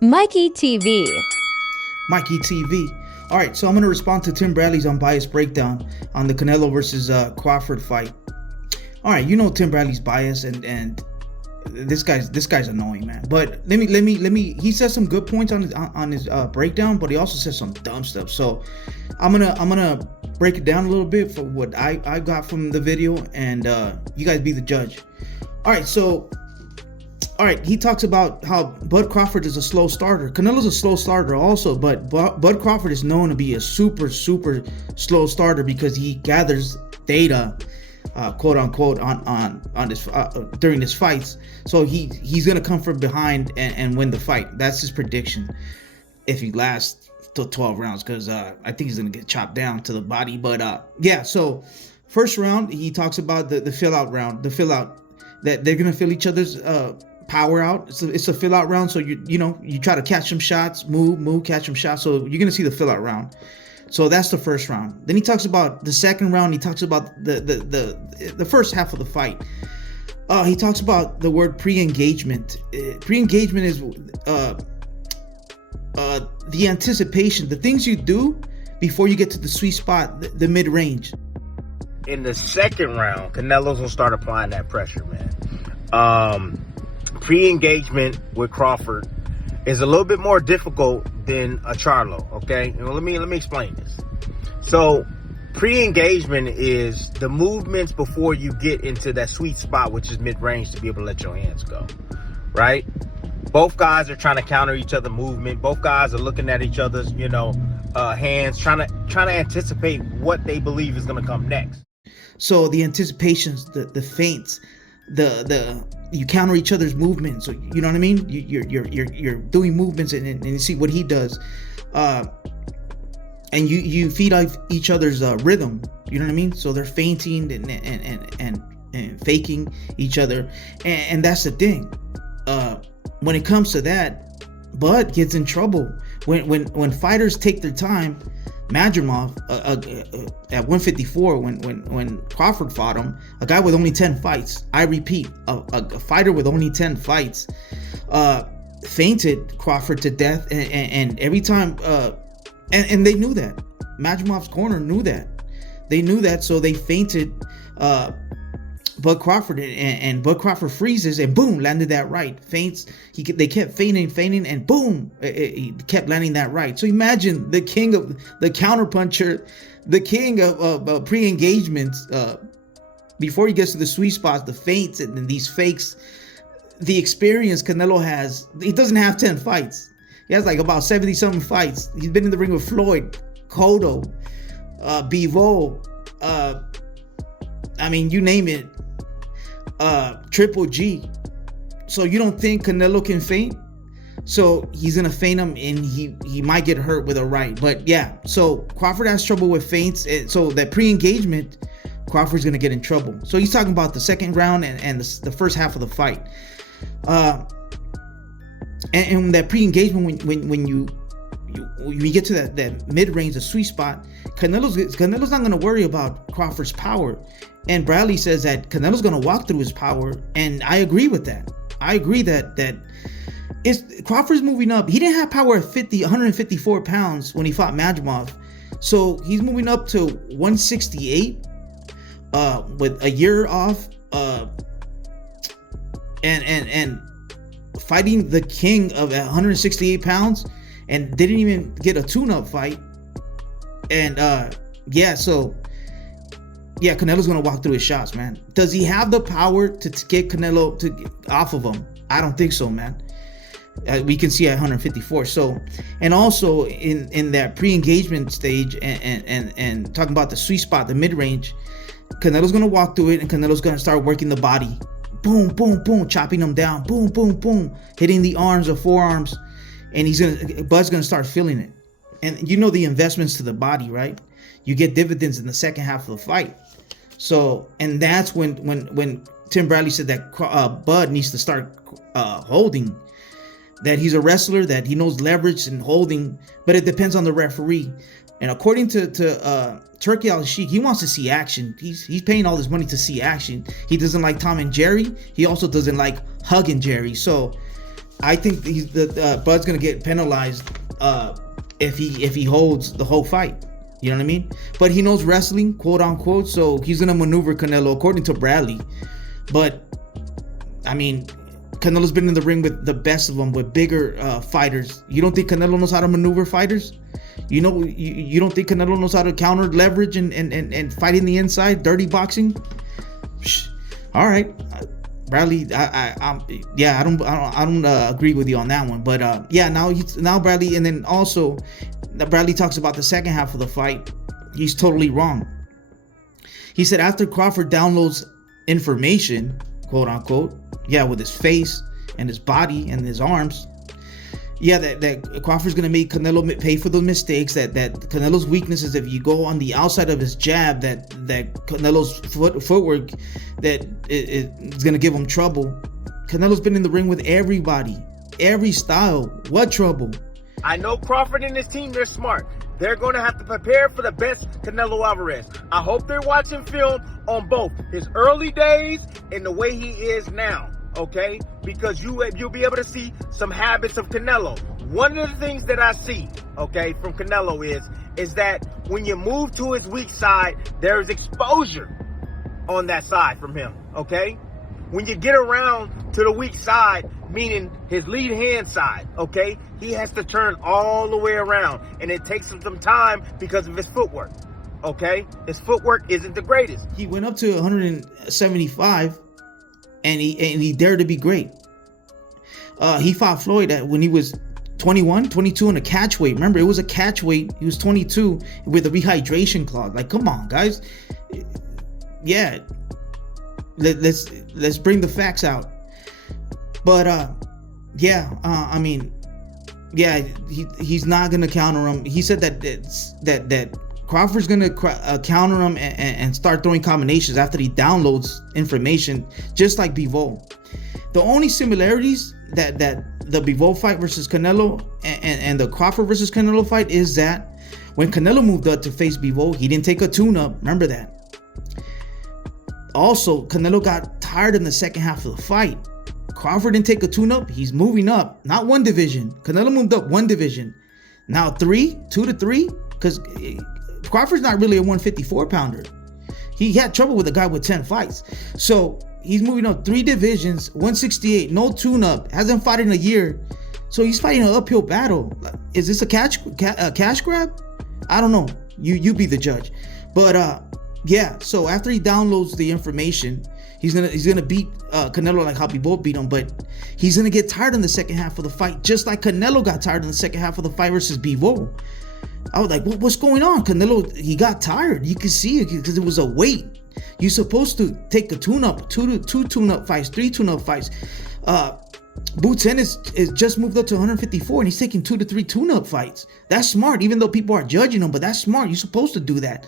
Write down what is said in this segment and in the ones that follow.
Mikey TV. Mikey TV. All right, so I'm gonna respond to Tim Bradley's unbiased breakdown on the Canelo versus Crawford fight. All right, you know Tim Bradley's bias, and this guy's annoying, man. But let me. He says some good points on his breakdown, but he also says some dumb stuff. So I'm gonna break it down a little bit for what I got from the video, and you guys be the judge. All right, so. All right, he talks about how Bud Crawford is a slow starter. Canelo's a slow starter also, but Bud Crawford is known to be a super slow starter because he gathers data, quote unquote, on this during his fights. So he's gonna come from behind and win the fight. That's his prediction if he lasts till 12 rounds, because I think he's gonna get chopped down to the body. But yeah, so first round he talks about the fill out round, that they're gonna fill each other's power out. It's a fill out round, so you try to catch some shots, move, catch some shots. So you're gonna see the fill out round. So that's the first round. Then he talks about the second round. He talks about the first half of the fight. He talks about the word pre-engagement. Pre-engagement is the anticipation, the things you do before you get to the sweet spot, the mid-range. In the second round, Canelo's gonna start applying that pressure, man. Pre-engagement with Crawford is a little bit more difficult than a Charlo, okay? And let me explain this. So pre-engagement is the movements before you get into that sweet spot, which is mid-range, to be able to let your hands go, right? Both guys are trying to counter each other movement. Both guys are looking at each other's, hands, trying to anticipate what they believe is going to come next. So the anticipations, the feints, you counter each other's movements. So you know what I mean. You're doing movements and you see what he does, and you feed off each other's rhythm. You know what I mean. So they're feinting and faking each other, and that's the thing. When it comes to that, Bud gets in trouble when fighters take their time. Madrimov at 154 when Crawford fought him, a guy with only 10 fights. I repeat, a fighter with only 10 fights fainted Crawford to death, and every time and they knew that. Madrimov's corner knew that. They knew that, so they fainted Bud Crawford, and Bud Crawford freezes and boom, landed that right. Feints. They kept feigning, and boom, he kept landing that right. So imagine the king of the counterpuncher, the king of pre-engagements. Before he gets to the sweet spots, the feints and these fakes, the experience Canelo has. He doesn't have 10 fights. He has like about 70-something fights. He's been in the ring with Floyd, Cotto, Bivol. I mean, you name it. Triple G. So you don't think Canelo can feint? So he's gonna feint him, and he might get hurt with a right. But yeah, so Crawford has trouble with feints, and so that pre-engagement, Crawford's gonna get in trouble. So he's talking about the second round and the first half of the fight. And that pre-engagement, when you get to that mid-range, the sweet spot, Canelo's not going to worry about Crawford's power. And Bradley says that Canelo's going to walk through his power, and I agree with that. I agree that Crawford's moving up. He didn't have power at 154 pounds when he fought Madrimov, so he's moving up to 168 with a year off, and fighting the king of 168 pounds, and didn't even get a tune-up fight. And Canelo's gonna walk through his shots, man. Does he have the power to get Canelo off of him? I don't think so, man. We can see at 154. So, and also in that pre-engagement stage, and talking about the sweet spot, the mid-range, Canelo's gonna walk through it, and Canelo's gonna start working the body. Boom, boom, boom, chopping them down. Boom, boom, boom, hitting the arms or forearms, and Bud's gonna start feeling it. And you know the investments to the body, right? You get dividends in the second half of the fight. So, and that's when Tim Bradley said that Bud needs to start holding. That he's a wrestler, that he knows leverage and holding, but it depends on the referee. And according to Turkey Al-Sheikh, he wants to see action. He's paying all this money to see action. He doesn't like Tom and Jerry. He also doesn't like hugging Jerry. So I think Bud's gonna get penalized if he holds the whole fight. You know what I mean? But he knows wrestling, quote unquote, so he's gonna maneuver Canelo according to Bradley. But I mean, Canelo's been in the ring with the best of them, with bigger fighters. You don't think Canelo knows how to maneuver fighters? You know, you don't think Canelo knows how to counter leverage and fight in the inside, dirty boxing? All right, Bradley. I don't agree with you on that one. But now Bradley, and then also Bradley talks about the second half of the fight. He's totally wrong. He said after Crawford downloads information, quote unquote, with his face and his body and his arms, that Crawford's gonna make Canelo pay for the mistakes. That Canelo's weakness is if you go on the outside of his jab, that Canelo's footwork that is gonna give him trouble. Canelo's been in the ring with everybody, every style. What trouble? I know Crawford and his team, they're smart. They're going to have to prepare for the best Canelo Alvarez. I hope they're watching film on both his early days and the way he is now, okay? Because you'll be able to see some habits of Canelo. One of the things that I see, okay, from Canelo is that when you move to his weak side, there's exposure on that side from him, okay? When you get around to the weak side, meaning his lead hand side, okay, he has to turn all the way around, and it takes him some time because of his footwork, okay? His footwork isn't the greatest. He went up to 175, and he dared to be great. He fought Floyd when he was 21, 22 in a catch weight. Remember, it was a catch weight. He was 22 with a rehydration clause. Like, come on, guys. Yeah. Let's bring the facts out. But he's not gonna counter him. He said that Crawford's gonna counter him and start throwing combinations after he downloads information, just like Bivol. The only similarities that the Bivol fight versus Canelo and the Crawford versus Canelo fight is that when Canelo moved up to face Bivol, he didn't take a tune-up. Remember that. Also, Canelo got tired in the second half of the fight. Crawford didn't take a tune-up. He's moving up, not one division. Canelo moved up one division. Now 2 to 3, because Crawford's not really a 154 pounder. He had trouble with a guy with 10 fights. So he's moving up 3 divisions, 168, no tune-up, hasn't fought in a year. So he's fighting an uphill battle. Is this a cash grab? I don't know. You be the judge. But so after he downloads the information, he's gonna beat Canelo like how Bivol beat him, but he's gonna get tired in the second half of the fight, just like Canelo got tired in the second half of the fight versus Bivol. I was like, what's going on? Canelo, he got tired. You can see it because it was a weight. You're supposed to take a tune-up, two tune-up fights, 3 tune-up fights. Boots Ennis is just moved up to 154 and he's taking 2 to 3 tune-up fights. That's smart, even though people are judging him, but that's smart. You're supposed to do that.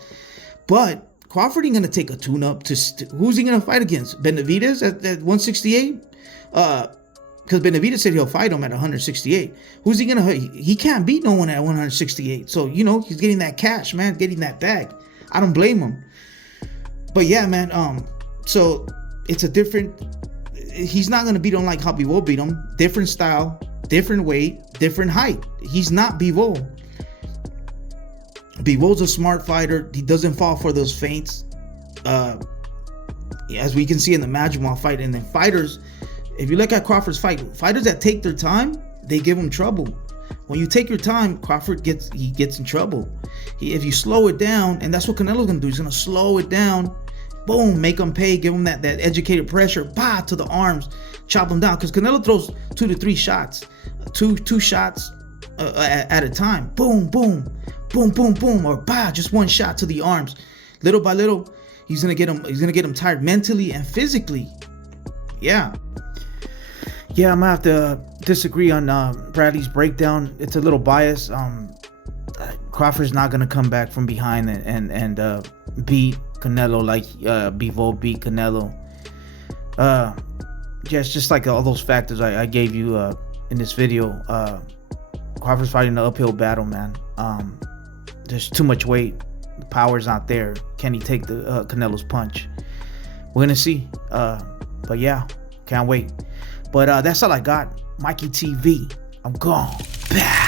But Crawford ain't gonna take a tune-up who's he gonna fight against? Benavidez at 168? Because Benavidez said he'll fight him at 168. Who's he gonna? He can't beat no one at 168. So he's getting that cash, man, getting that bag. I don't blame him. But yeah, man. So it's a different. He's not gonna beat him like how Bivol beat him. Different style, different weight, different height. He's not Bivol. Bivol's a smart fighter. He doesn't fall for those feints. As we can see in the Majumdar fight. And then fighters, if you look at Crawford's fight, fighters that take their time, they give him trouble. When you take your time, Crawford gets in trouble. If you slow it down, and that's what Canelo's gonna do. He's gonna slow it down. Boom, make him pay, give him that educated pressure, to the arms, chop him down. Because Canelo throws 2 to 3 shots, two shots at a time. Boom, boom. Boom, boom, boom, or just one shot to the arms. Little by little, he's gonna get him tired mentally and physically. Yeah, I'm gonna have to disagree on Bradley's breakdown. It's a little biased. Crawford's not gonna come back from behind and beat Canelo like Bivol beat Canelo. It's just like all those factors I gave you in this video. Crawford's fighting an uphill battle, man. There's too much weight. The power's not there. Can he take the Canelo's punch? We're gonna see. But yeah, can't wait. But that's all I got Mikey TV. I'm gone. Back.